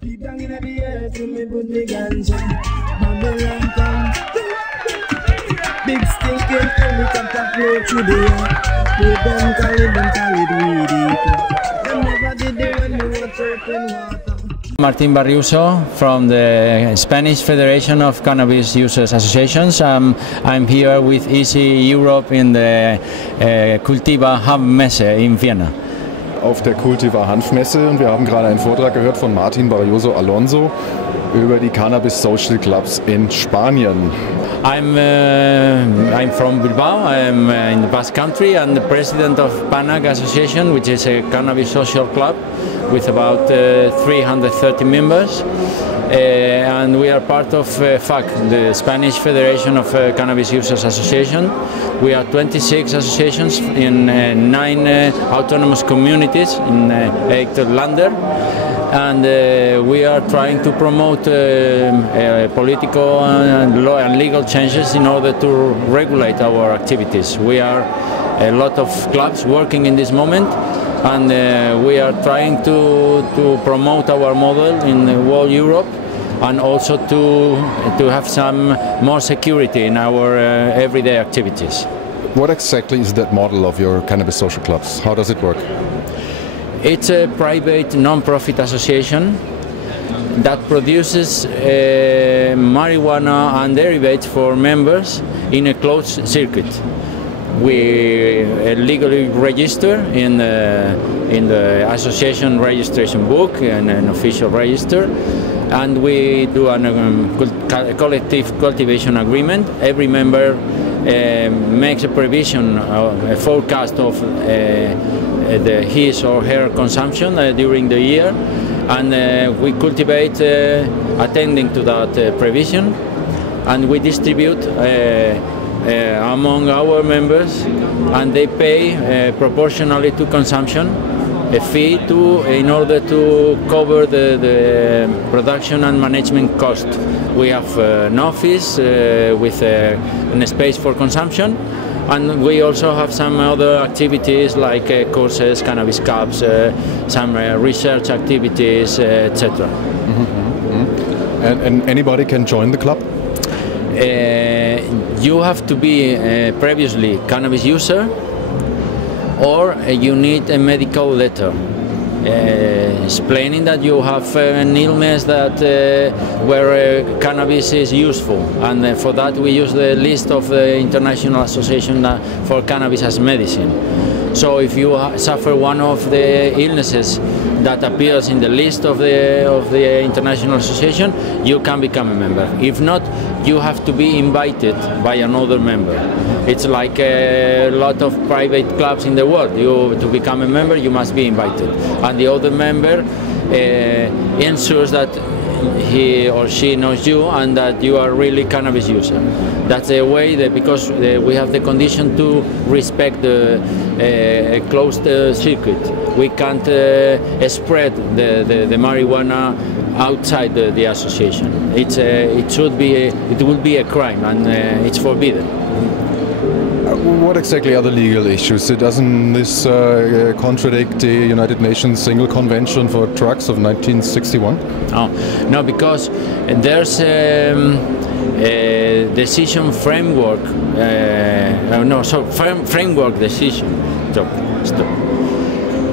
Deep down in the earth, me put the ganja. Babylon come. Big stinking helicopter flow through the air. With them call it weedy. Them never did it when we were open water. Martin Barrioso from the Spanish Federation of Cannabis Users Associations. I'm here with Easy Europe in the Cultivar Hanfmesse in Vienna. Auf der Cultivar Hanfmesse, und wir haben gerade einen Vortrag gehört von Martin Barrioso Alonso über die Cannabis Social Clubs in Spanien. I'm from Bilbao. I'm in the Basque Country and the president of PANAC Association, which is a Cannabis Social Club with about 330 members. And we are part of FAC, the Spanish Federation of Cannabis Users Association. We are 26 associations in 9 autonomous communities in 8 Länder. And we are trying to promote political law and legal changes in order to regulate our activities. We are a lot of clubs working in this moment, and we are trying to promote our model in whole Europe, and also to have some more security in our everyday activities. What exactly is that model of your Cannabis Social Clubs? How does it work? It's a private non-profit association that produces marijuana and derivatives for members in a closed circuit. We legally register in the association registration book and an official register, and we do a collective cultivation agreement. Every member makes a provision, a forecast of his or her consumption during the year, and we cultivate attending to that provision, and we distribute among our members, and they pay proportionally to consumption a fee in order to cover the production and management cost. We have an office with a space for consumption, and we also have some other activities like courses, cannabis cups, some research activities, etc. And anybody can join the club? You have to be previously cannabis user, or you need a medical letter explaining that you have an illness that where cannabis is useful, and for that we use the list of the International Association for Cannabis as Medicine. So if you suffer one of the illnesses that appears in the list of the International Association, you can become a member. If not, you have to be invited by another member. It's like a lot of private clubs in the world. To become a member, you must be invited, and the other member ensures that he or she knows you and that you are really cannabis user. That's the way that, because we have the condition to respect the closed circuit. We can't spread the marijuana outside the association. It would be a crime, and it's forbidden. What exactly are the legal issues? Doesn't this contradict the United Nations Single Convention for Drugs of 1961? Oh, no, because there's a decision framework. Framework decision. Stop.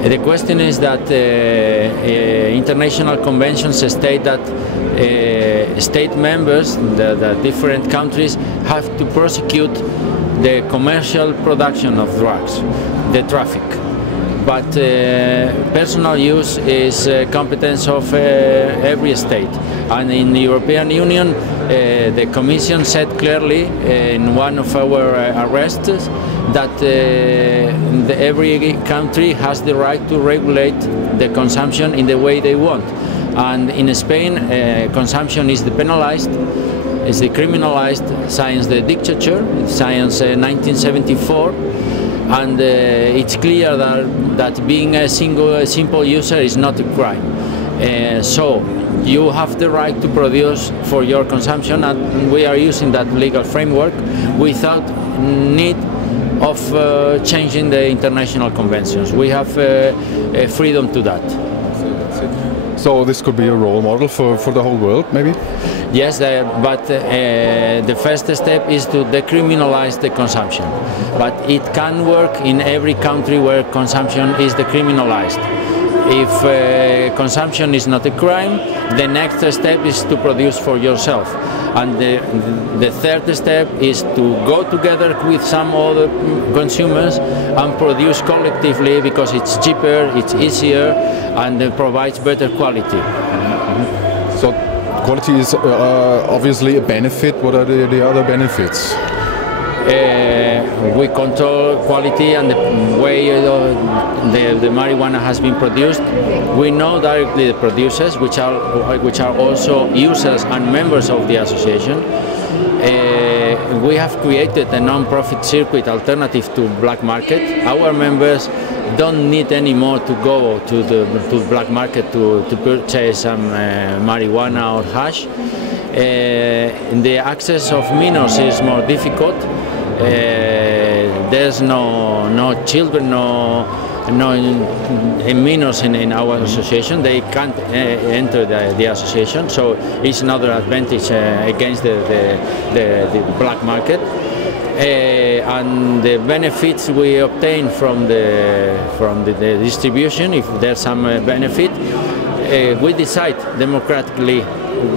The question is that international conventions state that state members, the different countries, have to prosecute the commercial production of drugs, the traffic. But personal use is competence of every state. And in the European Union, the Commission said clearly in one of our arrests that every country has the right to regulate the consumption in the way they want. And in Spain, consumption is depenalized, is decriminalized since the dictature, since 1974, and it's clear that being a simple user is not a crime. So you have the right to produce for your consumption, and we are using that legal framework without need of changing the international conventions. We have freedom to that. So this could be a role model for the whole world, maybe? Yes, but the first step is to decriminalize the consumption. But it can work in every country where consumption is decriminalized. If consumption is not a crime, the next step is to produce for yourself. And the third step is to go together with some other consumers and produce collectively, because it's cheaper, it's easier, and it provides better quality. So quality is obviously a benefit. What are the other benefits? We control quality and the way the marijuana has been produced. We know directly the producers, which are also users and members of the association. We have created a non-profit circuit alternative to black market. Our members don't need anymore to go to the black market to purchase some marijuana or hash. The access of minors is more difficult. There's no children, no minors in our association. They can't enter the association, so it's another advantage against the black market. And the benefits we obtain from the distribution, if there's some benefit, we decide democratically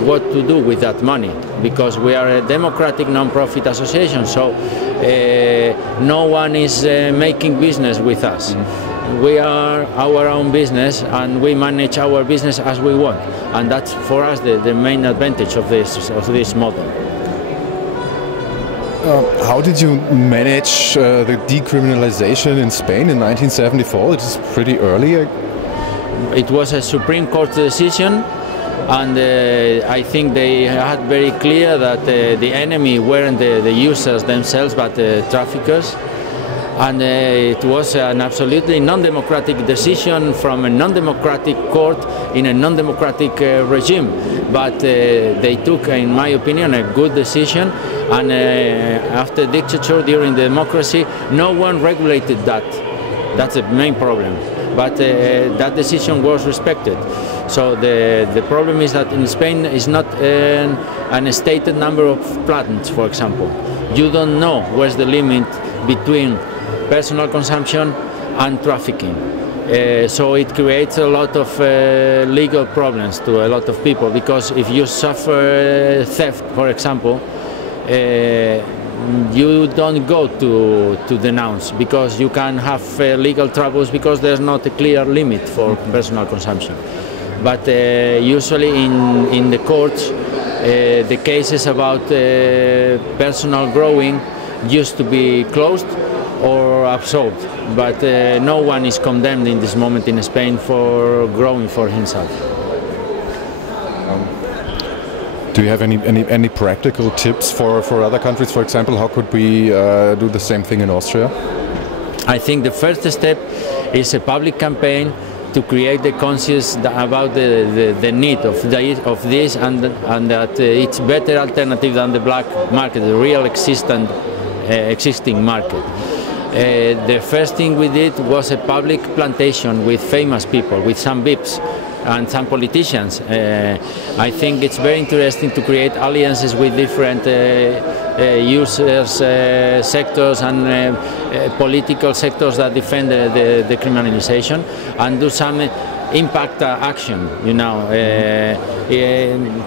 what to do with that money, because we are a democratic non-profit association, so no one is making business with us. We are our own business and we manage our business as we want, and that's for us the main advantage of this model. How did you manage the decriminalization in Spain in 1974? It is pretty early. It was a Supreme Court decision, and I think they had very clear that the enemy weren't the users themselves, but the traffickers. And it was an absolutely non-democratic decision from a non-democratic court in a non-democratic regime. But they took, in my opinion, a good decision. And after dictature, during democracy, no one regulated that. That's the main problem. But that decision was respected. So the problem is that in Spain is not an stated number of plants, for example. You don't know where's the limit between personal consumption and trafficking. So it creates a lot of legal problems to a lot of people, because if you suffer theft, for example, you don't go to denounce, because you can have legal troubles because there's not a clear limit for personal consumption. But usually in the courts, the cases about personal growing used to be closed or absolved, but no one is condemned in this moment in Spain for growing for himself. Do you have any practical tips for other countries? For example, how could we do the same thing in Austria? I think the first step is a public campaign to create the conscience about the need of this, and that it's better alternative than the black market, the real existing market. The first thing we did was a public plantation with famous people, with some VIPs and some politicians. I think it's very interesting to create alliances with different users, sectors and political sectors that defend the criminalization, and do some impact action, you know,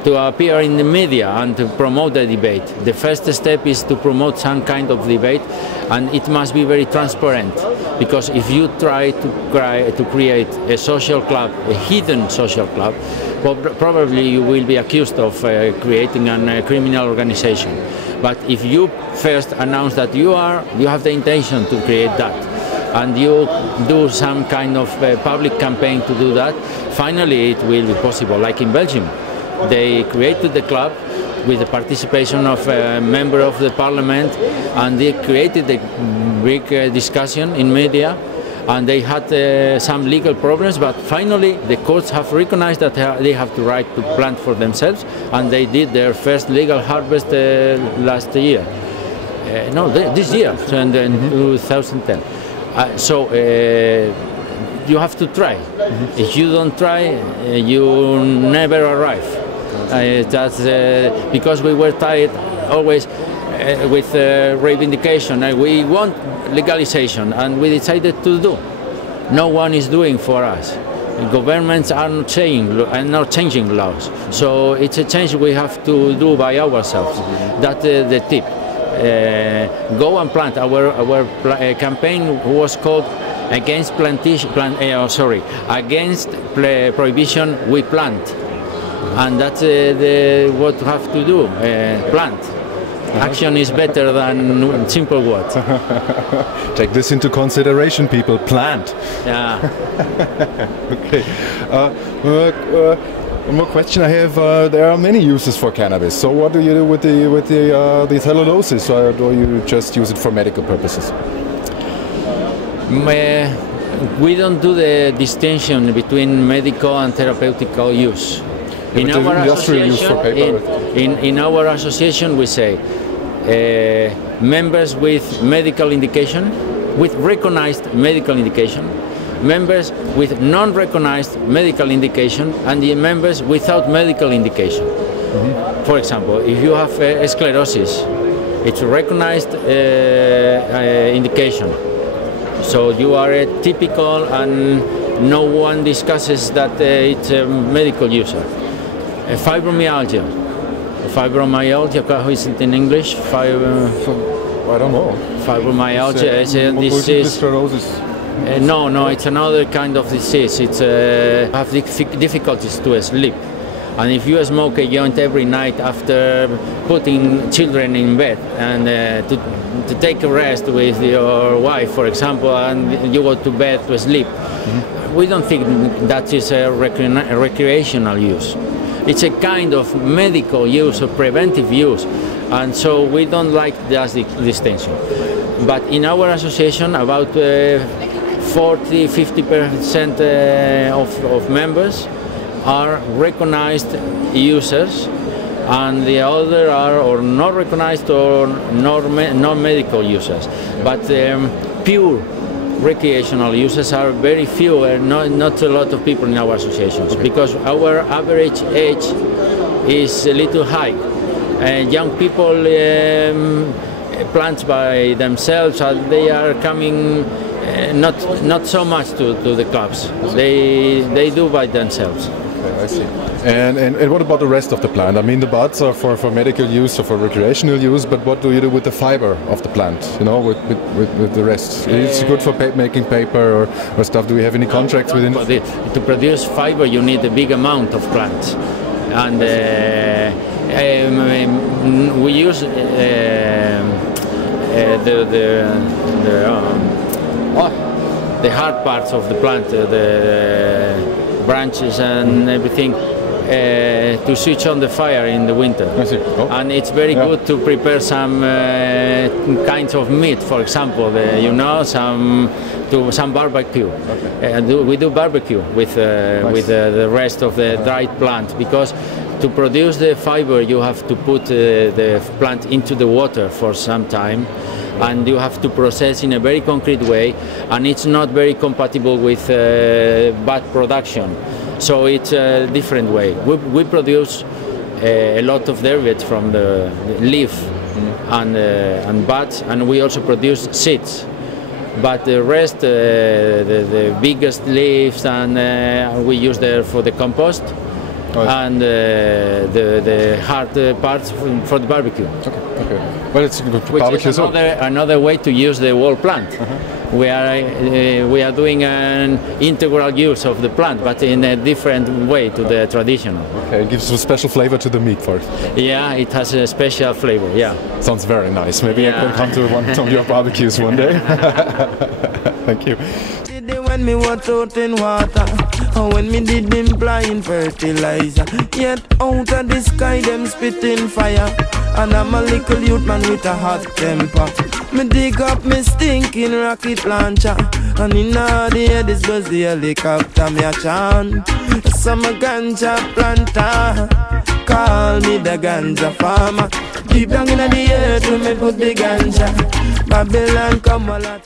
to appear in the media and to promote the debate. The first step is to promote some kind of debate, and it must be very transparent, because if you try to create a social club, a hidden social club, probably you will be accused of creating a criminal organization. But if you first announce that you have the intention to create that, and you do some kind of public campaign to do that, finally it will be possible. Like in Belgium, they created the club with the participation of a member of the parliament, and they created a big discussion in media, and they had some legal problems, but finally the courts have recognized that they have the right to plant for themselves, and they did their first legal harvest last year. This year, so in 2010. So you have to try. If you don't try, you never arrive. That's because we were tired always with reivindication. We want legalization, and we decided to do. No one is doing for us. Governments are not changing laws. So it's a change we have to do by ourselves. That's the tip. Go and plant. Our campaign was called against against prohibition. We plant, and that's what we have to do. Plant. Action is better than simple words. Take this into consideration, people. Plant. Yeah. Okay. One more question I have. There are many uses for cannabis. So what do you do with the celluloses, or do you just use it for medical purposes? We don't do the distinction between medical and therapeutic use. In our association, we say members with medical indication, with recognized medical indication, members with non-recognized medical indication, and the members without medical indication. For example, if you have sclerosis, it's a recognized indication. So you are a typical, and no one discusses that it's a medical user. Fibromyalgia. Fibromyalgia, how is it in English? I don't know. Fibromyalgia is a disease. No, it's another kind of disease. It's have difficulties to sleep. And if you smoke a joint every night after putting children in bed and to take a rest with your wife, for example, and you go to bed to sleep, we don't think that is a recreational use. It's a kind of medical use or preventive use, and so we don't like that distinction. But in our association, about 40–50% of members are recognized users, and the other are or not recognized or non-medical users. But pure recreational users are very few, not a lot of people in our associations, because our average age is a little high. Young people plant by themselves, and they are coming not so much to the clubs. They do by themselves. Okay, I see. And what about the rest of the plant? I mean, the buds are for medical use or for recreational use, but what do you do with the fiber of the plant? You know, with the rest? It's good for making paper or stuff. Do we have any contracts within? To produce fiber, you need a big amount of plants, and we use the hard parts of the plant, the branches and everything, to switch on the fire in the winter. I see. Oh. And it's very good to prepare some kinds of meat, for example, some barbecue. Okay. We do barbecue with the rest of the dried plant, because to produce the fiber you have to put the plant into the water for some time, and you have to process in a very concrete way, and it's not very compatible with bud production. So it's a different way. We produce a lot of derivatives from the leaf and buds, and we also produce seeds. But the rest, the biggest leaves, and we use there for the compost. And the hard parts for the barbecue. Okay. Well, it's good for barbecue. Which is another way to use the whole plant. We are doing an integral use of the plant, but in a different way to the traditional. Okay, it gives a special flavor to the meat first. Yeah, it has a special flavor. Yeah. Sounds very nice. Maybe I can come to one of your barbecues one day. Thank you. When me was out in water, and when me did them blind fertilizer, yet out of the sky them spitting fire, and I'm a little youth man with a hot temper. Me dig up me stinking rocket launcher, and in the air this was the helicopter me a chant. Some ganja planter, call me the ganja farmer. Deep down in the earth when me put the ganja, Babylon come a lot.